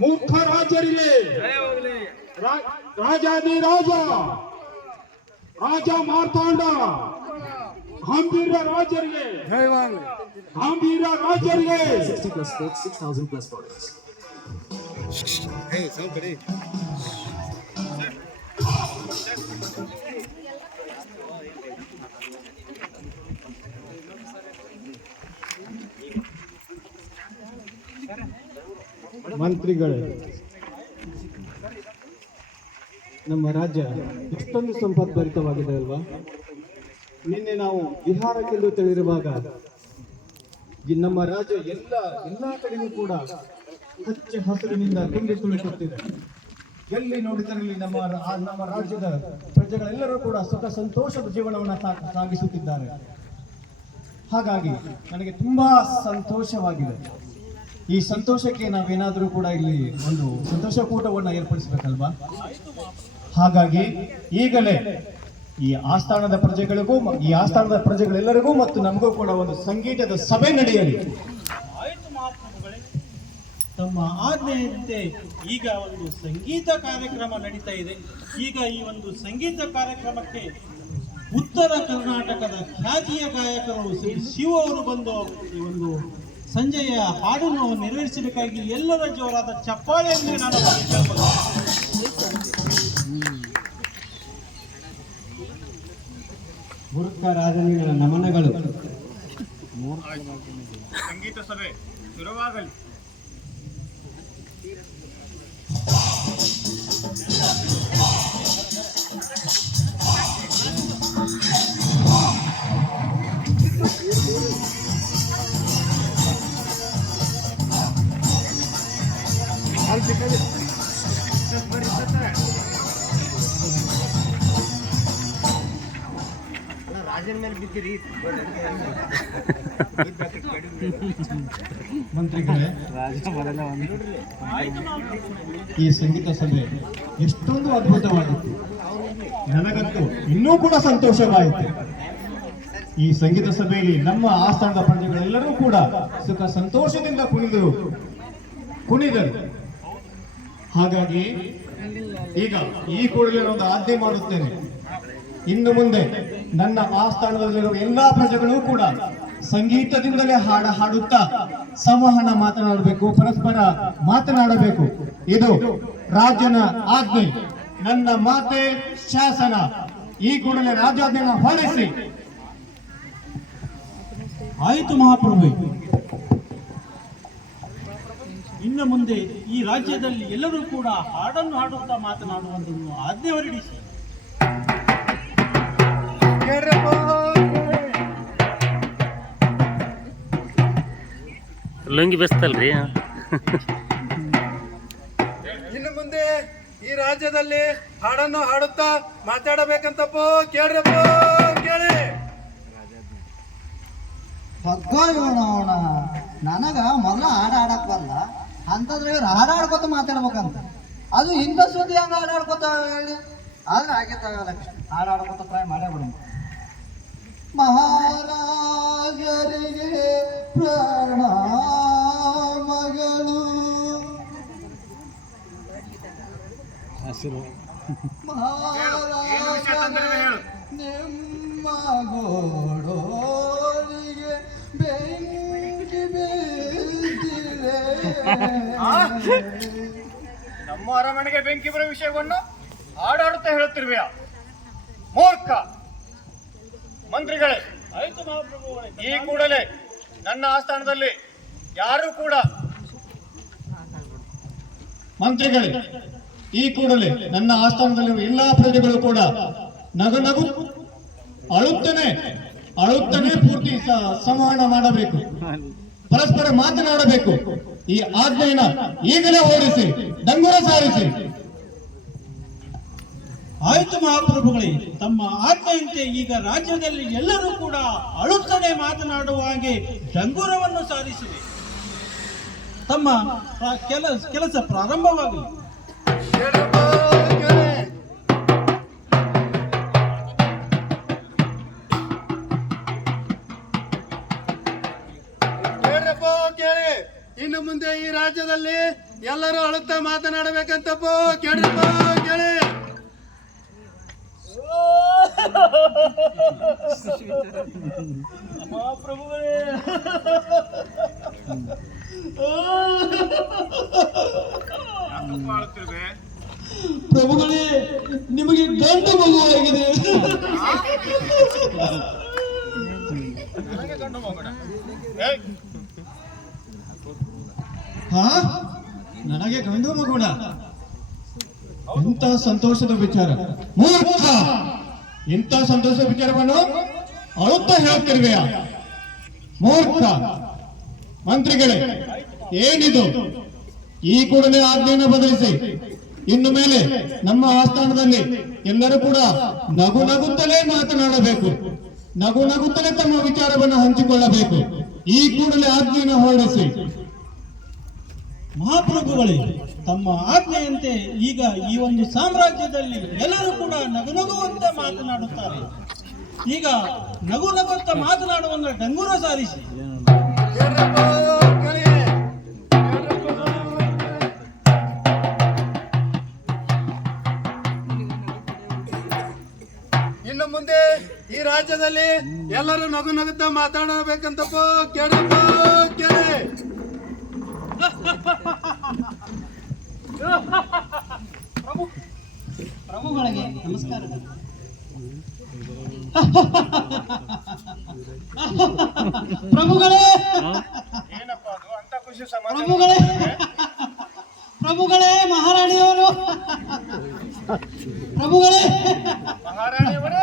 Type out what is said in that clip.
ಮೂರ್ಖ ರಾಜರಿಗೆ ರಾ- ರಾಜಾದಿ ರಾಜ ರಾಜ ಮಾರ್ತಾಂಡ ಗಂಭೀರ ರಾಜರಿಗೆ ಗಂಭೀರ ರಾಜರಿಗೆ 60 plus folks, 6,000 plus followers. ಮಂತ್ರಿಗಳೇ, ನಮ್ಮ ರಾಜ್ಯ ಇಷ್ಟೊಂದು ಸಂಪದ್ಭರಿತವಾಗಿದೆ ಅಲ್ವಾ? ನಿನ್ನೆ ನಾವು ಬಿಹಾರಕ್ಕೆಂದು ತಿಳಿರುವಾಗ ಈ ನಮ್ಮ ರಾಜ್ಯ ಎಲ್ಲ ಎಲ್ಲ ಕಡೆಯೂ ಕೂಡ ಹಚ್ಚ ಹಸಿರಿನಿಂದ ತುಂಬಿ ತುಳುಕುತ್ತಿದೆ. ಎಲ್ಲಿ ನೋಡಿದರಲ್ಲಿ ನಮ್ಮ ನಮ್ಮ ರಾಜ್ಯದ ಪ್ರಜೆಗಳೆಲ್ಲರೂ ಕೂಡ ಸುಖ ಸಂತೋಷದ ಜೀವನವನ್ನು ಸಾಗಿಸುತ್ತಿದ್ದಾರೆ. ಹಾಗಾಗಿ ನನಗೆ ತುಂಬಾ ಸಂತೋಷವಾಗಿದೆ. ಈ ಸಂತೋಷಕ್ಕೆ ನಾವೇನಾದರೂ ಕೂಡ ಇಲ್ಲಿ ಒಂದು ಸಂತೋಷ ಕೂಟವನ್ನ ಏರ್ಪಡಿಸಬೇಕಲ್ವಾ? ಹಾಗಾಗಿ ಈಗಲೇ ಈ ಆಸ್ಥಾನದ ಪ್ರಜೆಗಳಿಗೂ ಈ ಆಸ್ಥಾನದ ಪ್ರಜೆಗಳೆಲ್ಲರಿಗೂ ಮತ್ತು ನಮಗೂ ಕೂಡ ಒಂದು ಸಂಗೀತದ ಸಭೆ ನಡೆಯಲಿ. ತಮ್ಮ ಆಜ್ಞೆಯಂತೆ ಈಗ ಒಂದು ಸಂಗೀತ ಕಾರ್ಯಕ್ರಮ ನಡೀತಾ ಇದೆ. ಈಗ ಈ ಒಂದು ಸಂಗೀತ ಕಾರ್ಯಕ್ರಮಕ್ಕೆ ಉತ್ತರ ಕರ್ನಾಟಕದ ಖ್ಯಾತಿಯ ಗಾಯಕರು ಶ್ರೀ ಶಿವ ಅವರು ಬಂದು ಒಂದು ಸಂಜೆಯ ಹಾಡನ್ನು ನೆರವೇರಿಸಬೇಕಾಗಿ ಎಲ್ಲರ ಜೋರಾದ ಚಪ್ಪಾಳೆಯನ್ನು ನಾನು. ಮೂರ್ಖ ರಾಜನಿಗಳ ನಮನಗಳು ಸಂಗೀತ ಸಭೆ ಶುರುವಾಗಲಿ ಮಂತ್ರಿಗಳೇ, ಈ ಸಂಗೀತ ಸಭೆ ಎಷ್ಟೊಂದು ಅದ್ಭುತವಾಗಿತ್ತು ನನಗಂತೂ ಇನ್ನೂ ಕೂಡ ಸಂತೋಷವಾಯಿತು. ಈ ಸಂಗೀತ ಸಭೆಯಲ್ಲಿ ನಮ್ಮ ಆಸ್ಥಾನದ ಪ್ರಜೆಗಳೆಲ್ಲರೂ ಕೂಡ ಸುಖ ಸಂತೋಷದಿಂದ ಕುಣಿದರು. ಕುಣಿದರು. ಹಾಗಾಗಿ ಈಗ ಈ ಕೂಡಲೇ ಒಂದು ಆಜ್ಞೆ ಮಾಡುತ್ತೇನೆ. ಇನ್ನು ಮುಂದೆ ನನ್ನ ಆಸ್ಥಾನದಲ್ಲಿರುವ ಎಲ್ಲಾ ಪ್ರಜೆಗಳು ಕೂಡ ಸಂಗೀತದಿಂದಲೇ ಹಾಡ ಹಾಡುತ್ತಾ ಸಂವಹನ ಮಾತನಾಡಬೇಕು, ಪರಸ್ಪರ ಮಾತನಾಡಬೇಕು. ಇದು ರಾಜನ ಆಜ್ಞೆ, ನನ್ನ ಮಾತೆ ಶಾಸನ. ಈ ಕೂಡಲೇ ರಾಜಾಜ್ಞೆಯನ್ನು ಹೊರಡಿಸಿ. ಆಯಿತು ಮಹಾಪ್ರಭು ಇನ್ನು ಮುಂದೆ ಈ ರಾಜ್ಯದಲ್ಲಿ ಎಲ್ಲರೂ ಕೂಡ ಹಾಡನ್ನು ಹಾಡುತ್ತಾ ಮಾತನಾಡುವಂತ ಆಜ್ಞೆ ಹೊರಡಿಸಿ. ಲುಂಗಿ ಬೆಸ್ತಲ್ರಿ. ಇನ್ನು ಮುಂದೆ ಈ ರಾಜ್ಯದಲ್ಲಿ ಹಾಡನ್ನು ಹಾಡುತ್ತಾ ಮಾತಾಡಬೇಕಂತಪ್ಪ ಕೇಳ್ರಪ್ಪ ಕೇಳಿ. ನನಗ ಮೊದಲ ಹಾಡು ಆಡಕ್ ಬರಲ್ಲ ಅಂತಂದ್ರೆ ಇವ್ರು ಹಾಡು ಹಾಡ್ಕೊತ ಮಾತಾಡ್ಬೇಕಂತ. ಅದು ಇಂಥ ಸುದ್ದಿ ಹಂಗ ಹಾಡು ಹಾಡ್ಕೊತ ಹೇಳಿ. ಆದ್ರೆ ಆಗೈತಾಗಲ್ಲ ಹಾಡು ಆಡ್ಕೊತ ಟ್ರೈ ಮಾಡೇ ಬಿಡ ಮಹಾರಾಜರಿಗೆ ಪ್ರಣಾಮಗಳು ಮಹಾರಾಜ ನಿಮ್ಮ ಗೋಡೋಳಿಗೆ ಬೆಂಕಿ ಬೀಳ್ತಿದೆ ನಮ್ಮ ಅರಮನೆಗೆ ಬೆಂಕಿ ಬರೋ ವಿಷಯವನ್ನು ಹಾಡಾಡುತ್ತಾ ಹೇಳುತ್ತಿರುವ ಮೂರ್ಖ ಮಂತ್ರಿಗಳೇ ಈ ಕೂಡಲೇ ನನ್ನ ಆಸ್ಥಾನದಲ್ಲಿ ಯಾರು ಕೂಡ ಮಂತ್ರಿಗಳೇ ಈ ಕೂಡಲೇ ನನ್ನ ಆಸ್ಥಾನದಲ್ಲಿರುವ ಎಲ್ಲಾ ಪ್ರಜೆಗಳು ಕೂಡ ನಗು ನಗು ಅಳುತ್ತನೆ ಅಳುತ್ತನೆ ಪೂರ್ತಿ ಸಂವಹನ ಮಾಡಬೇಕು. ಪರಸ್ಪರ ಮಾತನಾಡಬೇಕು. ಈ ಆಜ್ಞೆಯನ್ನ ಈಗಲೇ ಓಡಿಸಿ ಡಂಗುರ ಸಾರಿಸಿ. ಆಯ್ತು ಮಹಾಪ್ರಭುಗಳೇ, ತಮ್ಮ ಆಜ್ಞೆಯಂತೆ ಈಗ ರಾಜ್ಯದಲ್ಲಿ ಎಲ್ಲರೂ ಕೂಡ ಅಳುತ್ತನೆ ಮಾತನಾಡುವ ಹಾಗೆ ಡಂಗುರವನ್ನು ಸಾರಿಸಿವೆ ತಮ್ಮ ಕೆಲಸ ಪ್ರಾರಂಭವಾಗಲಿ. ಕೇಳಿ. ಇನ್ನು ಮುಂದೆ ಈ ರಾಜ್ಯದಲ್ಲಿ ಎಲ್ಲರೂ ಅಳುತ್ತಾ ಮಾತನಾಡಬೇಕಂತಪ್ಪ ಕೇಳ್ರಪ್ಪ ಕೇಳಿ. ಮಹಾಪ್ರಭುಗಳೇ ಪ್ರಭುಗಳೇ ನಿಮಗೆ ಗಂಡು ಮಗುವಾಗಿದೆ ನನಗೆ ಗಂಡು ಮಗನ ಏಯ್, ಹಾ? ನನಗೆ ಗಂಡು ಮಗುಣ. ಎಂತ ಸಂತೋಷದ ವಿಚಾರ. ಮೂರ್ಖ! ಇಂಥ ಸಂತೋಷದ ವಿಚಾರವನ್ನು ಅಳುತ್ತಾ ಹೇಳ್ತಿರ್ವೆಯ? ಮೂರ್ಖ! ಮಂತ್ರಿಗಳೇ, ಏನಿದು? ಈ ಕೂಡಲೇ ಆಜ್ಞೆಯನ್ನು ಬದಲಿಸಿ. ಇನ್ನು ಮೇಲೆ ನಮ್ಮ ಆಸ್ಥಾನದಲ್ಲಿ ಎಲ್ಲರೂ ಕೂಡ ನಗು ನಗುತ್ತಲೇ ಮಾತನಾಡಬೇಕು. ನಗು ನಗುತ್ತಲೇ ತಮ್ಮ ವಿಚಾರವನ್ನು ಹಂಚಿಕೊಳ್ಳಬೇಕು. ಈ ಕೂಡಲೇ ಆಜ್ಞೆಯನ್ನು ಹೊರಡಿಸಿ. ಮಹಾಪ್ರಭುಗಳೇ, ತಮ್ಮ ಆಜ್ಞೆಯಂತೆ ಈಗ ಈ ಒಂದು ಸಾಮ್ರಾಜ್ಯದಲ್ಲಿ ಎಲ್ಲರೂ ಕೂಡ ನಗು ನಗುವಂತೆ ಮಾತನಾಡುತ್ತಾರೆ. ಈಗ ನಗು ನಗುತ್ತ ಮಾತನಾಡುವಂತ ಡಂಗೂರ ಸಾರಿಸಿ ರಾಜ್ಯದಲ್ಲಿ ಎಲ್ಲರೂ ನಗು ನಗುತ್ತಾ ಮಾತಾಡಬೇಕಂತಪ್ಪ. ಕೇಳಪ್ಪ ಕೇಳಿ. ಪ್ರಭುಗಳಿಗೆ ನಮಸ್ಕಾರ. ಪ್ರಭುಗಳೇ. ಏನಪ್ಪ ಅದು? ಅಂತ ಖುಷಿ ಸಮಾಧಾನ. ಪ್ರಭುಗಳೇ.